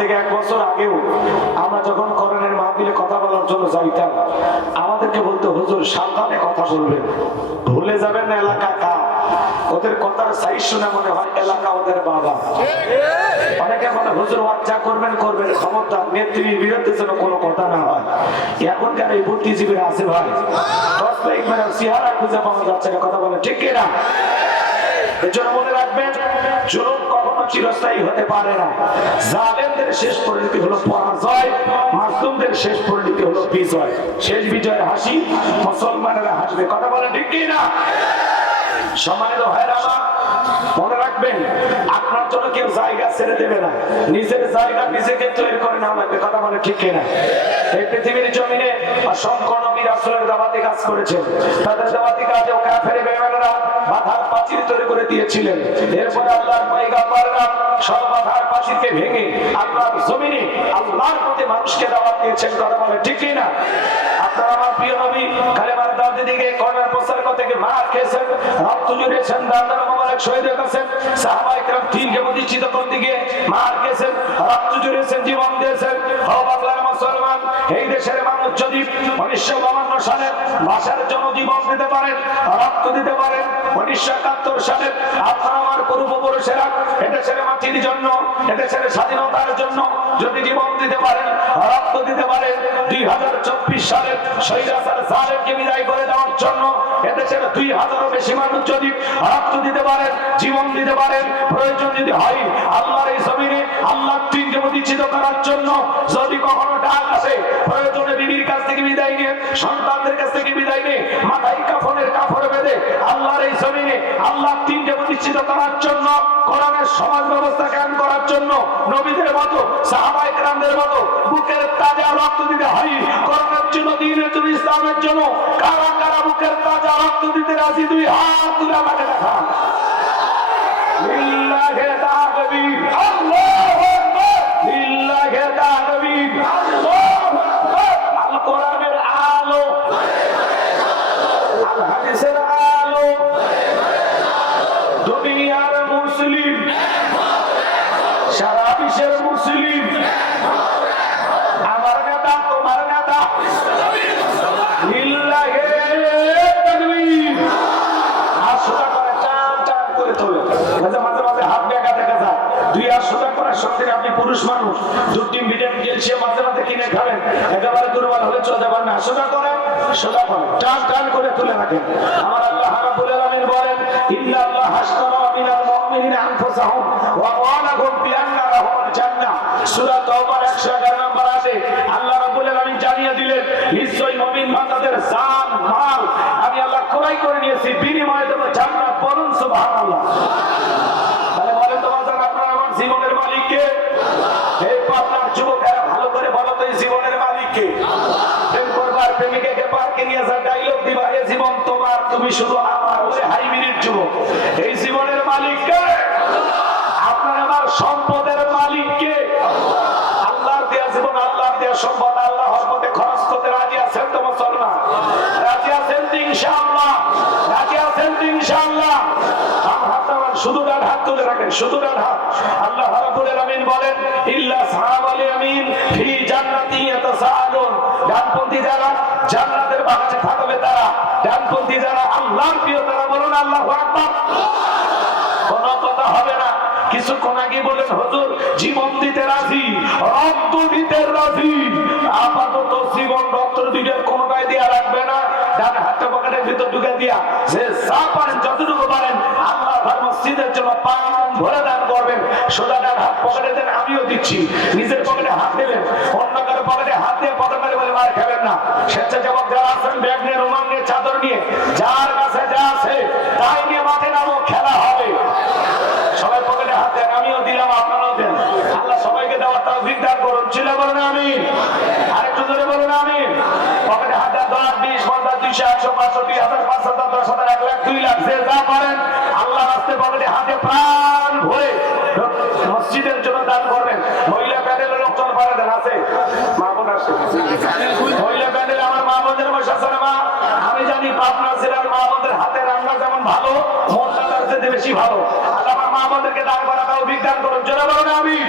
থেকে 1 বছর আগেও আমরা যখন কোরআনের মাহফিলে কথা বলার জন্য যাইতাম, আমাদেরকে বলতো হুজুর সাবধানে কথা বলবেন, ভুলে যাবেন না এলাকা কার। ওদের কথার সাইজ শুনে মনে হয় এলাকা ওদের বাবা। অনেকে বলে হুজুর যা করবেন করবেন, ক্ষমতা নেত্রীর বিরুদ্ধে যেন কোনো কথা না হয়। এখনকার এই বুদ্ধিজীবীরা আছে ভাই, চেহারা খুঁজে পাওয়া যাচ্ছে না, কথা বলে ঠিক কিনা? এজন্য মনে রাখবেন, জুলুম কখনো চিরস্থায়ী হতে পারে না। জালেমদের শেষ পরিণতি হলো পরাজয়, মাসুমদের শেষ পরিণতি হলো বিজয়। শেষ বিজয়ের হাসি মুসলমানেরা হাসবে, কথা বলে ঠিক কিনা? সম্মানিত ভাইরা আমার, মনে রাখবেন আপনার জন্য কেউ জায়গা ছেড়ে দেবে না, নিজের জায়গা নিজেকে তৈরি করে নেওয়া লাগবে, কথা বলে ঠিক কিনা? এই পৃথিবীর জমিনে অসংখ্য নবী রাসূলের দাওয়াতি কাজ করেছেন, তাদের দাওয়াতি কাজেও কাফের বেঈমানরা বাধার প্রাচীর তৈরি করে দিয়েছিলেন। এরপর আল্লাহর পয়গম্বররা সব বাধার প্রাচীরকে ভেঙে আল্লাহর জমিনে আল্লাহর প্রতি মানুষকে দাওয়াত দিয়েছেন, কথা বলে ঠিক কিনা? আপনারা আমার প্রিয় নবী কালেমার দাওয়াতের দিকে কোরআনের প্রচার করতে গিয়ে মার খেয়েছেন, রক্ত ঝরিয়েছেন, দাঁড়ানো মোবারক শহীদ হয়েছেন, সাহাবায়ে কেরাম দ্বীনকে প্রতিষ্ঠিত করতে গিয়ে মার খেয়েছেন, রক্ত ঝরিয়েছেন, জীবন দিয়েছেন। ও বাংলার মুসলমান, এই দেশের মানুষ যদি 1952 সালে ভাষার জন্য জীবন দিতে পারেন, রক্ত দিতে পারেন, 1971 সালে আপনার আমার পূর্বপুরুষেরা এদেশের মাটির জন্য, এদেশের স্বাধীনতার জন্য যদি জীবন দিতে পারেন, রক্ত দিতে পারেন, 2024 সালে স্বৈরাচার জালেমকে বিদায় করে দেওয়ার জন্য এদেশের 2000-এরও বেশি মানুষ যদি রক্ত দিতে পারেন, জীবন দিতে পারেন, প্রয়োজন যদি হয় আল্লাহর এই জমিনে আল্লাহর দ্বীনকে প্রতিষ্ঠিত করার জন্য যদি কখনো ডাক আসে, প্রয়োজনে বিবির কাছ থেকে বিদায় নিয়ে, সন্তানদের কাছ থেকে বিদায় নিয়ে, মাথায় কাফনের কাপড় বেঁধে আল্লাহর এই জমিনে আল্লাহর দ্বীনকে প্রতিষ্ঠিত করার জন্য, কোরআনের সমাজ ব্যবস্থা কায়েম করার জন্য নবীদের মতো, সাহাবায়ে কেরামদের মতো বুকের তাজা রক্ত দিতে হয় কোরআনের জন্য, দ্বীনের জন্য, ইসলামের জন্য। কারা কারা বুকের তাজা রক্ত দিতে রাজি? 2 হাত তুলে আমাকে দেখান। লিল্লাহি তাকবীর, আল্লাহু আকবার, লিল্লাহি তাকবীর, আল্লাহু আকবার। আল কোরআনের আলো, আল হাদিসের আলো, দুনিয়ার মুসলিম, সারা বিশ্বের মুসলিম, আমার নেতা তোমার নেতা, লিল্লাহি তাকবীর। আর সোজা করে টান টান করে তোলে, মাঝে মাঝে হাত বেঁকা দেখা যায়। 2 হাত সোজা করার সঙ্গে আপনি পুরুষ মানুষ 2টি মিডিয়াম গেলছে মাঝে মাঝে কিনে খাবেন, একেবারে দুর্বল হলে চলতে পারেন না। সোজা করেন, সোজা করেন, টান টান করে তুলে রাখেন। আমার আল্লাহ রাব্বুল আলামিন বলেন, ইন্নাল্লাহ হাশতারা মিনাল মুমিনিনা আনফুসাহুম ওয়া আমওয়ালাহুম বিআন্না লাহুমুল জান্নাহ। সূরা তাওবার 111 নম্বর আয়াতে আল্লাহ রাব্বুল আলামিন জানিয়ে দিলেন, নিশ্চয়ই মুমিন বান্দাদের জান মাল আমি আল্লাহ ক্রয় করে নিয়েছি, বিনিময়ে দেব জান্নাত। বলুন সুবহানাল্লাহ। তাহলে বলেন তো বাজার, আপনার আমার জীবনের মালিক কে? এই পাবনার যুবকেরা ভালো করে বলো তো, এই জীবনের মালিক কে? প্রেম করবার প্রেমিকাকে পার্কে নিয়ে যা ডায়লগ দিবা, এই জীবন তোমার, তুমি শুধু আমার, ওই হাইব্রিড যুবক। এই জীবনের মালিক কে? আপনার আমার সম্পদের মালিক কে? আল্লাহর দেয়া জীবন, আল্লাহর দেয়া সম্পদ আল্লাহর পথে খরচ করতে রাজি আছেন তো মুসলমান? রাজি আছেন তো ইনশাআল্লাহ? রাজি আছেন তো ইনশাআল্লাহ? শুধু ডান হাত তুলে রাখেন, শুধু ডান হাত। আল্লাহ রাব্বুল আলামিন বলেন, ইল্লা আসহাবুল ইয়ামিন ফি জান্নাতি ইয়াতাসাআলুন। ডানপন্থী যারা জান্নাতের বাগানে থাকবে তারা, ডানপন্থী যারা আল্লাহর প্রিয় তারা। বলুন আল্লাহু আকবার। কোনো কথা হবে না। কিছুক্ষণ আগে বলেন হুজুর জীবন দিতে রাজি, রক্ত দিতে রাজি। আপাতত জীবন রক্ত দুইটার কোনোটাই দেয়া লাগবে না। ডান হাতটা পকেটের ভিতর ঢুকে দিয়া যে যা পারেন যতটুকু পারেন আল্লাহর মসজিদের জন্য পান ভরে দান করবেন। সোজা ডান হাত পকেটে দেন, আমিও দিচ্ছি। নিজের পকেটে হাত দেবেন, অন্য কারো পকেটে হাত দিয়ে পকেট মারে বলে মার খাবেন না। স্বেচ্ছাসেবক যারা আছেন ব্যাগ নিয়ে, রুমাল নিয়ে, চাদর নিয়ে, যার কাছে যা আছে তাই নিয়ে মাঠে নামো, খেলা হবে। সবাই পকেটে হাত দেন, আমিও দিলাম, আপনারাও দেন। আল্লাহ সবাইকে দেওয়ার তৌফিক দান করুন। চিল্লা বলুন আমিন। আরেকটু জোরে বলুন আমিন। পকেটে হাত দেন, 10, 20, 50, 200, 100, 500, 2000, 5000, 10,000, 1 লাখ, 2 লাখ, যে যা পারেন আল্লাহ রাস্তায় পকেটে হাতে প্রাণ ভরে মসজিদের জন্য দান করবেন। মহিলা প্যানেলের লোকজন পারে দেন, আছে মা বোন আছে। মহিলা প্যানেলে আমার মা বোনদের বসে আছে না মা? আমি জানি পাবনা জেলার মা বোনদের হাতে রান্না যেমন ভালো, মনটা তার চেয়ে বেশি ভালো। আল্লাহ আমার মা বোনদেরকে দান করা তৌফিক দান করুন। জোরে বলুন আমিন।